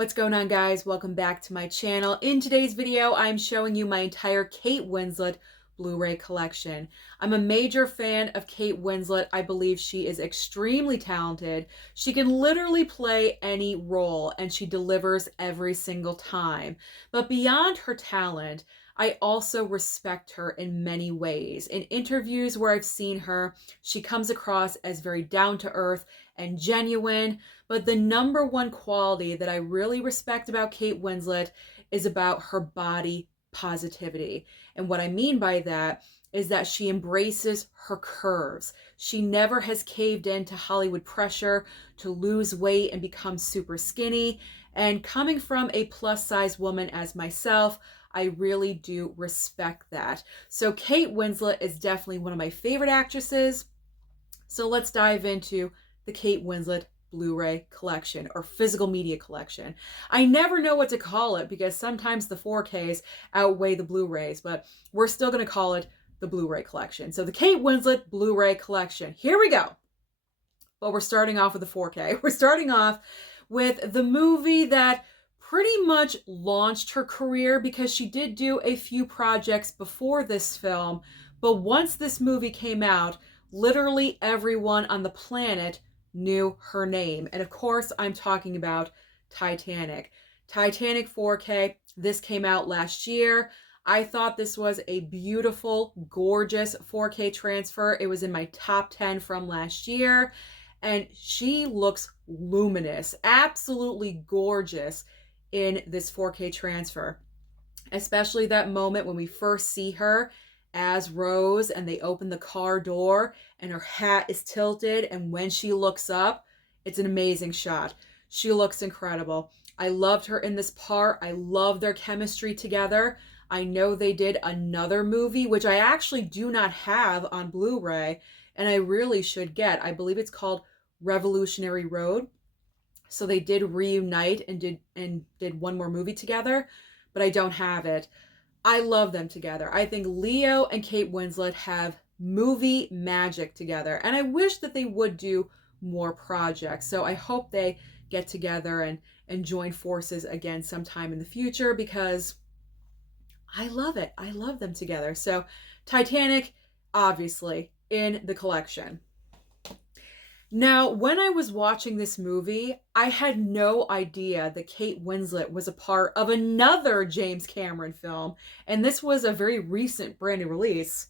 What's going on, guys? Welcome back to my channel. In today's video, I'm showing you my entire Kate Winslet Blu-ray collection. I'm a major fan of Kate Winslet. I believe she is extremely talented. She can literally play any role and she delivers every single time. But beyond her talent, I also respect her in many ways. In interviews where I've seen her, she comes across as very down-to-earth and genuine. But the number one quality that I really respect about Kate Winslet is about her body positivity. And what I mean by that is that she embraces her curves. She never has caved into Hollywood pressure to lose weight and become super skinny. And coming from a plus size woman as myself, I really do respect that. So Kate Winslet is definitely one of my favorite actresses. So let's dive into the Kate Winslet Blu-ray collection or physical media collection. I never know what to call it because sometimes the 4Ks outweigh the Blu-rays, but we're still going to call it the Blu-ray collection. So the Kate Winslet Blu-ray collection. Here we go. Well, we're starting off with the 4K. We're starting off with the movie that pretty much launched her career because she did do a few projects before this film, but once this movie came out, literally everyone on the planet knew her name. And of course, I'm talking about Titanic. Titanic 4K, this came out last year. I thought this was a beautiful, gorgeous 4K transfer. It was in my top 10 from last year. And she looks luminous, absolutely gorgeous in this 4K transfer. Especially that moment when we first see her as Rose and they open the car door and her hat is tilted, and when she looks up, it's an amazing shot. She looks incredible. I loved her in this part. I love their chemistry together. I know they did another movie, which I actually do not have on Blu-ray, and I really should get. I believe it's called Revolutionary Road. So they did reunite and did one more movie together, but I don't have it. I love them together. I think Leo and Kate Winslet have movie magic together, and I wish that they would do more projects. So I hope they get together and join forces again sometime in the future because I love it. I love them together. So Titanic, obviously, in the collection. Now, when I was watching this movie, I had no idea that Kate Winslet was a part of another James Cameron film, and this was a very recent brand new release,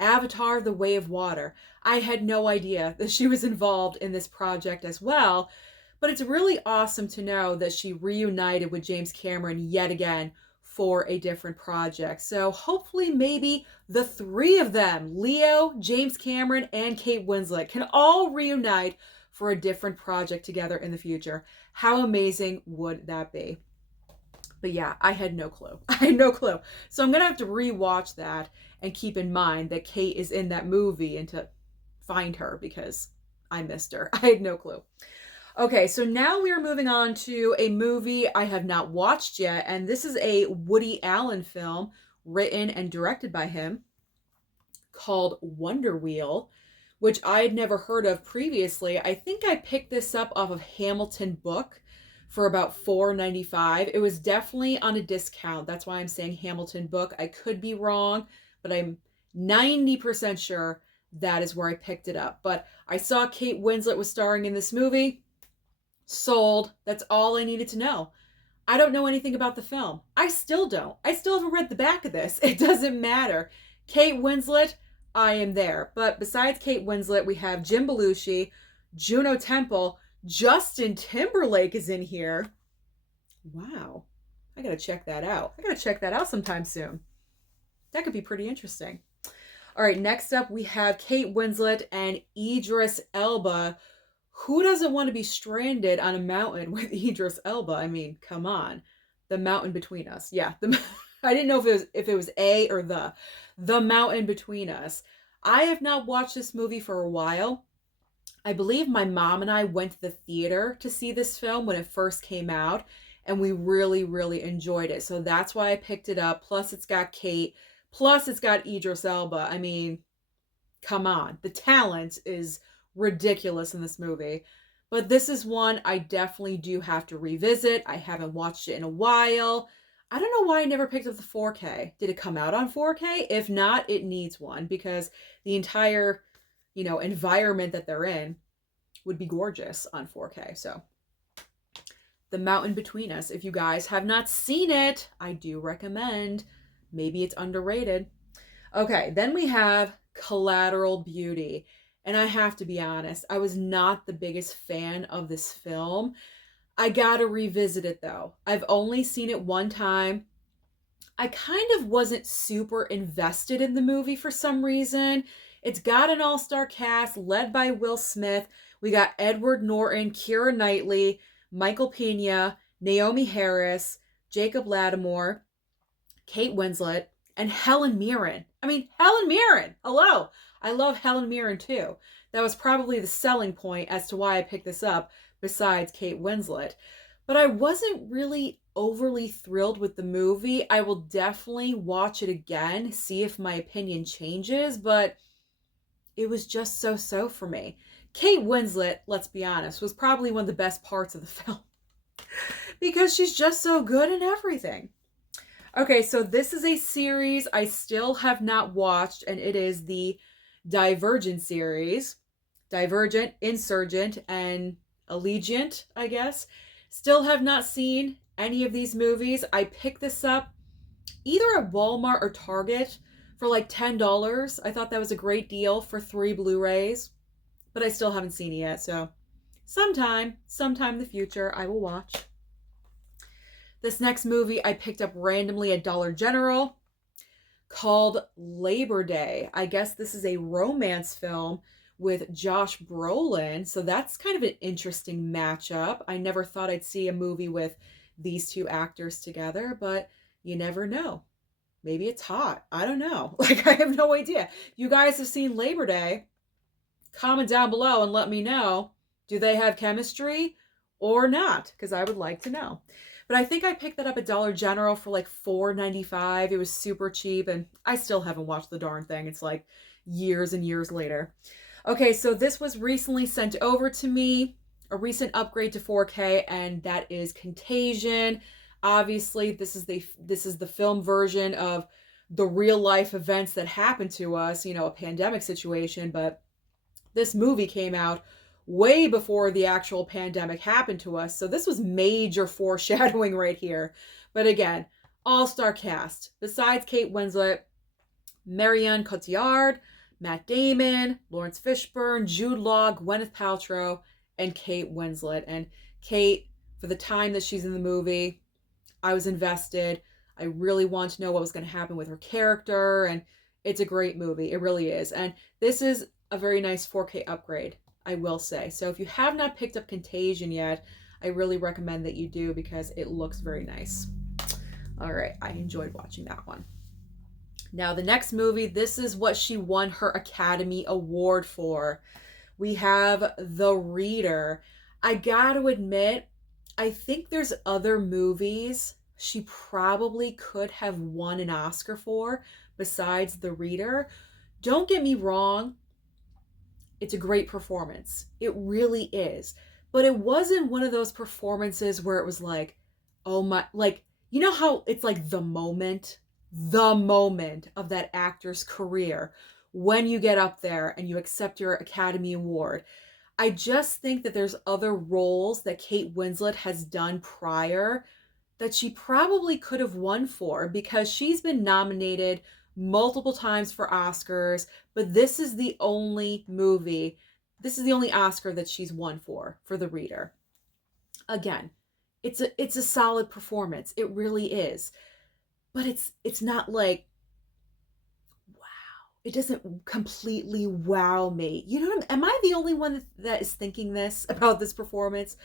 Avatar: The Way of Water. I had no idea that she was involved in this project as well, but it's really awesome to know that she reunited with James Cameron yet again for a different project. So hopefully maybe the three of them, Leo, James Cameron, and Kate Winslet, can all reunite for a different project together in the future. How amazing would that be? But yeah, I had no clue. I had no clue. So I'm going to have to rewatch that and keep in mind that Kate is in that movie and to find her because I missed her. I had no clue. Okay, so now we are moving on to a movie I have not watched yet, and this is a Woody Allen film written and directed by him called Wonder Wheel, which I had never heard of previously. I think I picked this up off of Hamilton Book for about $4.95. It was definitely on a discount. That's why I'm saying Hamilton Book. I could be wrong, but I'm 90% sure that is where I picked it up. But I saw Kate Winslet was starring in this movie. Sold. That's all I needed to know. I don't know anything about the film. I still don't. I still haven't read the back of this. It doesn't matter. Kate Winslet, I am there. But besides Kate Winslet, we have Jim Belushi, Juno Temple, Justin Timberlake is in here. Wow. I gotta check that out. I gotta check that out sometime soon. That could be pretty interesting. All right, next up we have Kate Winslet and Idris Elba. Who doesn't want to be stranded on a mountain with Idris Elba? I mean, come on. The mountain between us. Yeah, I didn't know if it was A or the mountain between us. I have not watched this movie for a while. I believe my mom and I went to the theater to see this film when it first came out, and we really, really enjoyed it. So that's why I picked it up. Plus, it's got Kate. Plus, it's got Idris Elba. I mean, come on. The talent is ridiculous in this movie. But this is one I definitely do have to revisit. I haven't watched it in a while. I don't know why I never picked up the 4K. Did it come out on 4K? If not, it needs one because the entire, environment that they're in would be gorgeous on 4K. So, The Mountain Between Us. If you guys have not seen it, I do recommend. Maybe it's underrated. Okay, then we have Collateral Beauty. And I have to be honest, I was not the biggest fan of this film. I gotta revisit it though. I've only seen it one time. I kind of wasn't super invested in the movie for some reason. It's got an all-star cast led by Will Smith. We got Edward Norton, Keira Knightley, Michael Pena, Naomi Harris, Jacob Latimore, Kate Winslet, and Helen Mirren. I mean, Helen Mirren! Hello! I love Helen Mirren too. That was probably the selling point as to why I picked this up, besides Kate Winslet. But I wasn't really overly thrilled with the movie. I will definitely watch it again, see if my opinion changes, but it was just so-so for me. Kate Winslet, let's be honest, was probably one of the best parts of the film because she's just so good in everything. Okay, so this is a series I still have not watched, and it is the Divergent series. Divergent, Insurgent, and Allegiant, I guess. Still have not seen any of these movies. I picked this up either at Walmart or Target for like $10. I thought that was a great deal for 3 Blu-rays, but I still haven't seen it yet, so sometime in the future, I will watch. This next movie I picked up randomly at Dollar General called Labor Day. I guess this is a romance film with Josh Brolin, so that's kind of an interesting matchup. I never thought I'd see a movie with these two actors together, but you never know. Maybe it's hot. I don't know. Like, I have no idea. You guys have seen Labor Day. Comment down below and let me know. Do they have chemistry or not? Because I would like to know. But I think I picked that up at Dollar General for like $4.95. It was super cheap, and I still haven't watched the darn thing. It's like years and years later. Okay, so this was recently sent over to me, a recent upgrade to 4K, and that is Contagion. Obviously, this is the film version of the real life events that happened to us, a pandemic situation, but this movie came out way before the actual pandemic happened to us. So this was major foreshadowing right here. But again, all-star cast. Besides Kate Winslet, Marion Cotillard, Matt Damon, Lawrence Fishburne, Jude Law, Gwyneth Paltrow, and Kate Winslet. And Kate, for the time that she's in the movie, I was invested. I really want to know what was going to happen with her character, and it's a great movie. It really is. And this is a very nice 4K upgrade, I will say. So if you have not picked up Contagion yet, I really recommend that you do because it looks very nice. All right, I enjoyed watching that one. Now the next movie, this is what she won her Academy Award for. We have The Reader. I gotta admit, I think there's other movies she probably could have won an Oscar for besides The Reader. Don't get me wrong, it's a great performance. It really is. But it wasn't one of those performances where it was like, oh my, like, you know how it's like the moment of that actor's career when you get up there and you accept your Academy Award. I just think that there's other roles that Kate Winslet has done prior that she probably could have won for because she's been nominated multiple times for Oscars, but this is the only Oscar that she's won for The Reader. Again, it's a solid performance. It really is. But it's not like, wow. It doesn't completely wow me. You know what am I the only one that is thinking this about this performance?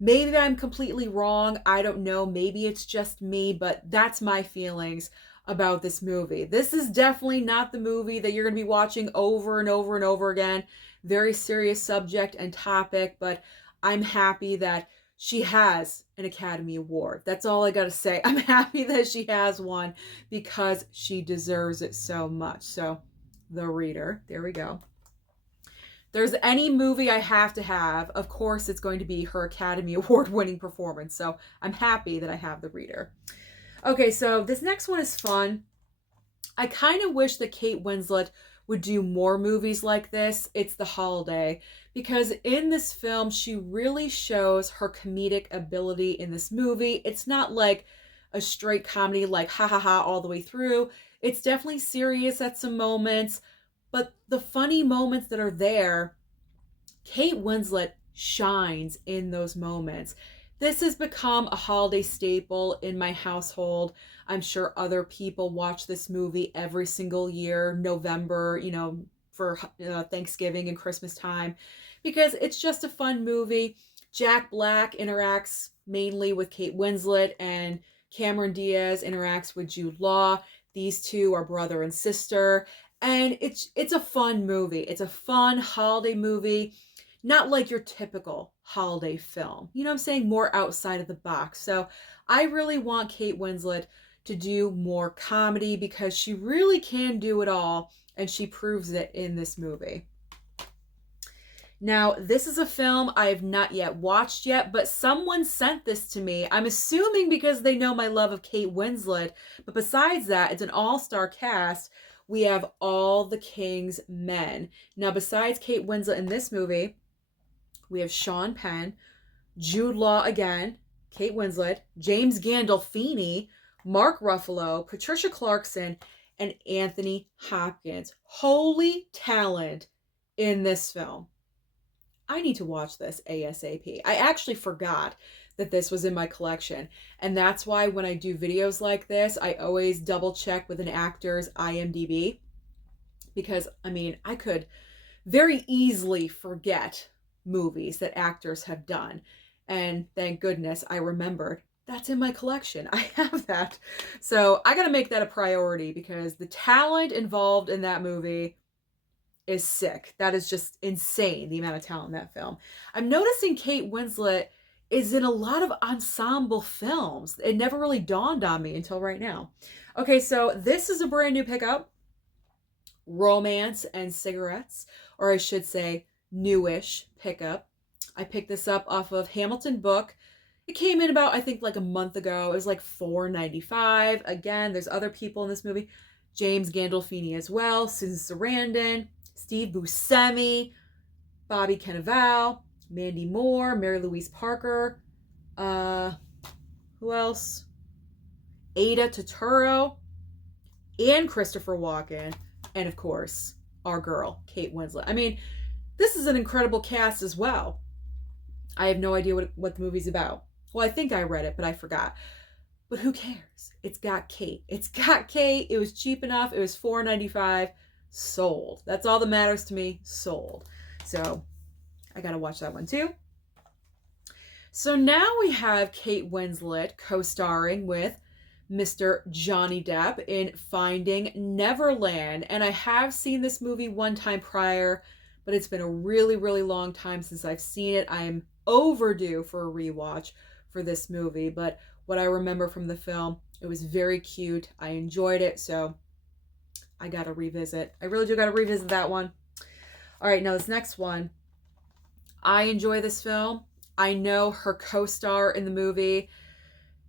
Maybe I'm completely wrong. I don't know. Maybe it's just me, but that's my feelings about this movie. This is definitely not the movie that you're going to be watching over and over and over again. Very serious subject and topic, but I'm happy that she has an Academy Award. That's all I got to say. I'm happy that she has one because she deserves it so much. So, The Reader. There we go. there's any movie I have to have, of course it's going to be her Academy Award winning performance. So I'm happy that I have the reader. Okay, so this next one is fun. I kind of wish that Kate Winslet would do more movies like this. It's The Holiday, because in this film, she really shows her comedic ability in this movie. It's not like a straight comedy, like ha ha ha all the way through. It's definitely serious at some moments, but the funny moments that are there, Kate Winslet shines in those moments. This has become a holiday staple in my household. I'm sure other people watch this movie every single year, November, for Thanksgiving and Christmas time, because it's just a fun movie. Jack Black interacts mainly with Kate Winslet, and Cameron Diaz interacts with Jude Law. These two are brother and sister, and it's a fun movie. It's a fun holiday movie. Not like your typical holiday film. You know what I'm saying? More outside of the box. So I really want Kate Winslet to do more comedy, because she really can do it all, and she proves it in this movie. Now, this is a film I have not yet watched yet, but someone sent this to me. I'm assuming because they know my love of Kate Winslet, but besides that, it's an all-star cast. We have all the King's men. Now, besides Kate Winslet in this movie, we have Sean Penn, Jude Law again, Kate Winslet, James Gandolfini, Mark Ruffalo, Patricia Clarkson, and Anthony Hopkins. Holy talent in this film. I need to watch this ASAP. I actually forgot that this was in my collection. And that's why when I do videos like this, I always double check with an actor's IMDb. Because, I could very easily forget movies that actors have done. And thank goodness I remembered that's in my collection. I have that. So I got to make that a priority, because the talent involved in that movie is sick. That is just insane, the amount of talent in that film. I'm noticing Kate Winslet is in a lot of ensemble films. It never really dawned on me until right now. Okay, so this is a brand new pickup. Romance and Cigarettes, or I should say newish pickup. I picked this up off of Hamilton Book. It came in about, I think, like a month ago. It was like $4.95. Again, there's other people in this movie. James Gandolfini as well, Susan Sarandon, Steve Buscemi, Bobby Cannavale, Mandy Moore, Mary Louise Parker, who else? Ada Turturro, and Christopher Walken, and of course, our girl, Kate Winslet. This is an incredible cast as well. I have no idea what the movie's about. Well, I think I read it, but I forgot. But who cares? It's got Kate. It's got Kate. It was cheap enough. It was $4.95. Sold. That's all that matters to me. Sold. So I gotta watch that one too. So now we have Kate Winslet co-starring with Mr. Johnny Depp in Finding Neverland. And I have seen this movie one time prior, but it's been a really, really long time since I've seen it. I am overdue for a rewatch for this movie, but what I remember from the film, it was very cute. I enjoyed it, so I gotta revisit. I really do gotta revisit that one. All right, now this next one. I enjoy this film. I know her co-star in the movie,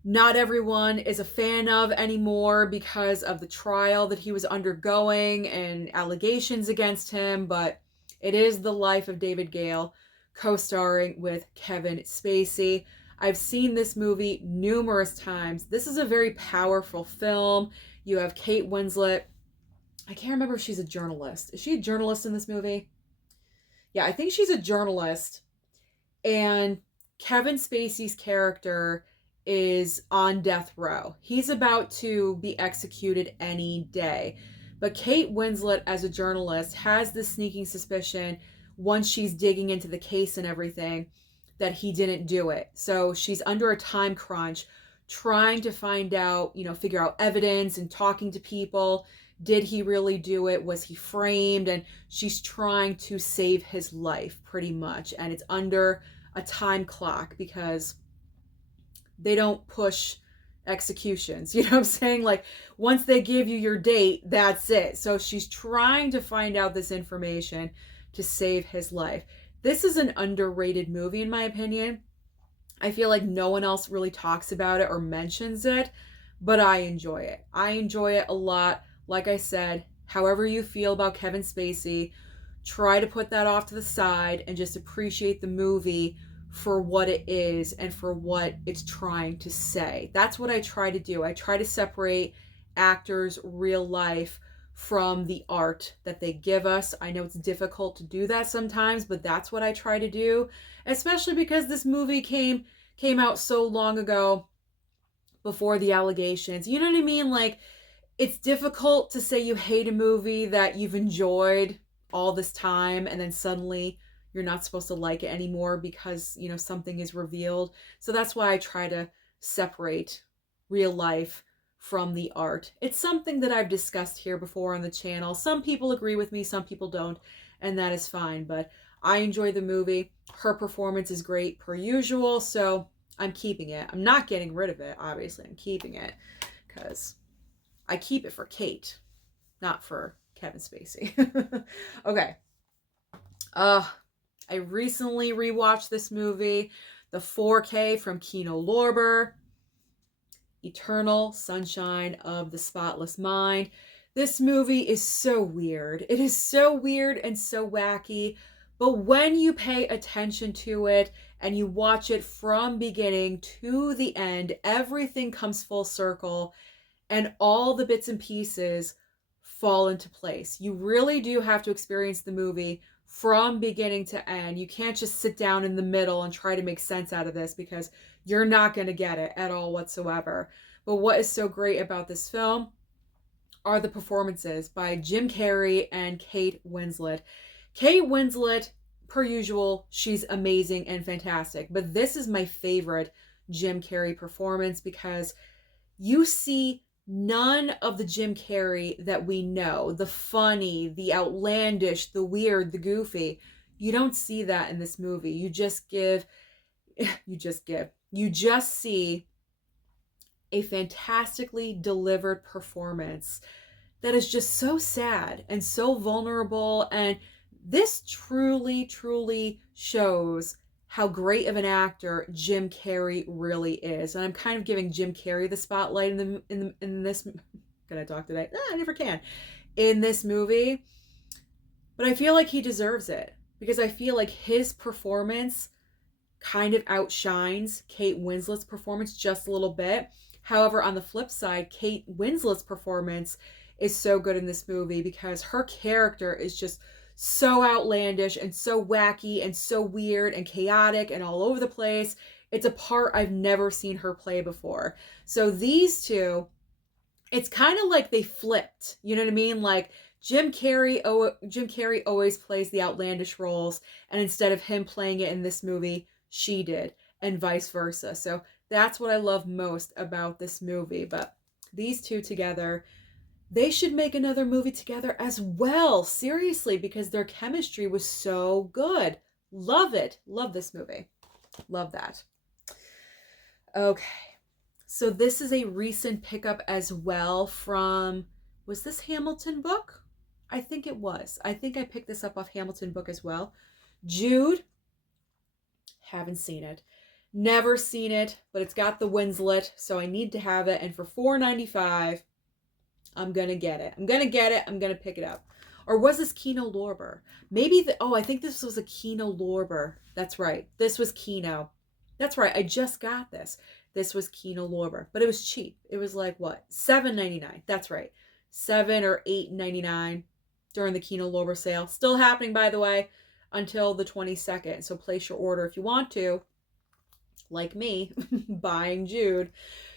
not everyone is a fan of anymore because of the trial that he was undergoing and allegations against him, but it is The Life of David Gale, co-starring with Kevin Spacey. I've seen this movie numerous times. This is a very powerful film. You have Kate Winslet. I can't remember if she's a journalist. Is she a journalist in this movie? Yeah, I think she's a journalist. And Kevin Spacey's character is on death row. He's about to be executed any day. But Kate Winslet, as a journalist, has this sneaking suspicion, once she's digging into the case and everything, that he didn't do it. So she's under a time crunch, trying to find out, figure out evidence and talking to people. Did he really do it? Was he framed? And she's trying to save his life, pretty much. And it's under a time clock because they don't push executions. You know what I'm saying? Like, once they give you your date, that's it. So she's trying to find out this information to save his life. This is an underrated movie in my opinion. I feel like no one else really talks about it or mentions it, but I enjoy it. I enjoy it a lot. Like I said, however you feel about Kevin Spacey, try to put that off to the side and just appreciate the movie for what it is and for what it's trying to say. That's what I try to do. I try to separate actors' real life from the art that they give us. I know it's difficult to do that sometimes, but that's what I try to do, especially because this movie came out so long ago before the allegations. You know what I mean? Like, it's difficult to say you hate a movie that you've enjoyed all this time and then suddenly you're not supposed to like it anymore because, you know, something is revealed. So that's why I try to separate real life from the art. It's something that I've discussed here before on the channel. Some people agree with me, some people don't, and that is fine. But I enjoy the movie. Her performance is great per usual, so I'm keeping it. I'm not getting rid of it, obviously. I'm keeping it because I keep it for Kate, not for Kevin Spacey. Okay. I recently rewatched this movie, the 4K from Kino Lorber, Eternal Sunshine of the Spotless Mind. This movie is so weird. It is so weird and so wacky, but when you pay attention to it and you watch it from beginning to the end, everything comes full circle and all the bits and pieces fall into place. You really do have to experience the movie from beginning to end. You can't just sit down in the middle and try to make sense out of this because you're not going to get it at all whatsoever. But what is so great about this film are the performances by Jim Carrey and Kate Winslet. Kate Winslet, per usual, she's amazing and fantastic. But this is my favorite Jim Carrey performance because you see none of the Jim Carrey that we know, the funny, the outlandish, the weird, the goofy. You don't see that in this movie. You just see a fantastically delivered performance that is just so sad and so vulnerable. And this truly, truly shows how great of an actor Jim Carrey really is. And I'm kind of giving Jim Carrey the spotlight in this. Can I talk today? I never can. In this movie. But I feel like he deserves it because I feel like his performance kind of outshines Kate Winslet's performance just a little bit. However, on the flip side, Kate Winslet's performance is so good in this movie because her character is just so outlandish and so wacky and so weird and chaotic and all over the place. It's a part I've never seen her play before. So these two, it's kind of like they flipped. You know what I mean? Like Jim Carrey always plays the outlandish roles, and instead of him playing it in this movie, she did, and vice versa. So that's what I love most about this movie. But these two together, they should make another movie together as well. Seriously, because their chemistry was so good. Love it. Love this movie. Love that. Okay. So this is a recent pickup as well from, was this Hamilton book? I think it was. I think I picked this up off Hamilton book as well. Jude. Haven't seen it. Never seen it, but it's got the Winslet, so I need to have it. And for $4.95, I'm going to get it. I'm going to pick it up. Or was this Kino Lorber? Maybe I think this was a Kino Lorber. That's right. This was Kino. That's right. I just got this. This was Kino Lorber, but it was cheap. It was like what? $7.99. That's right. $7 or $8.99 during the Kino Lorber sale. Still happening, by the way, until the 22nd. So place your order if you want to, like me, buying Jude.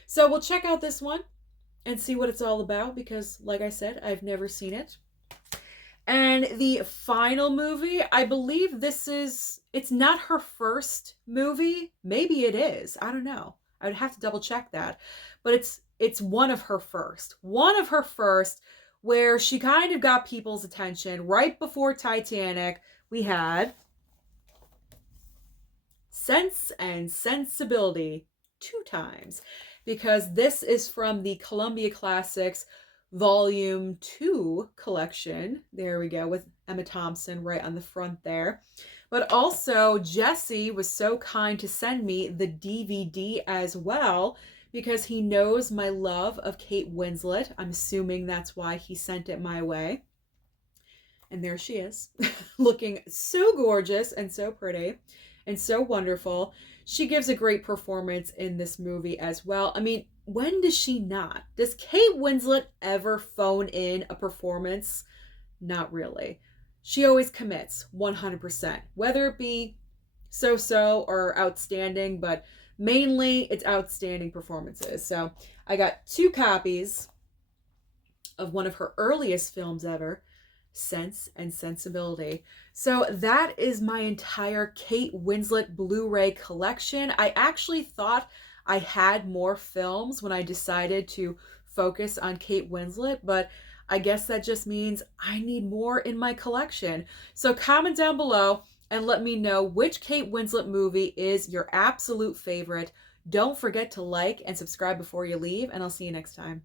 So we'll check out this one and see what it's all about because, like I said, I've never seen it. And the final movie, I believe it's not her first movie. Maybe it is. I don't know. I would have to double check that. But it's one of her first. One of her first where she kind of got people's attention. Right before Titanic, we had Sense and Sensibility 2 times. Because this is from the Columbia Classics Volume 2 collection. There we go, with Emma Thompson right on the front there. But also, Jesse was so kind to send me the DVD as well because he knows my love of Kate Winslet. I'm assuming that's why he sent it my way. And there she is, looking so gorgeous and so pretty and so wonderful. She gives a great performance in this movie as well. I mean, when does she not? Does Kate Winslet ever phone in a performance? Not really. She always commits 100%, whether it be so-so or outstanding, but mainly it's outstanding performances. So I got 2 copies of one of her earliest films ever, Sense and Sensibility. So that is my entire Kate Winslet Blu-ray collection. I actually thought I had more films when I decided to focus on Kate Winslet, but I guess that just means I need more in my collection. So comment down below and let me know which Kate Winslet movie is your absolute favorite. Don't forget to like and subscribe before you leave, and I'll see you next time.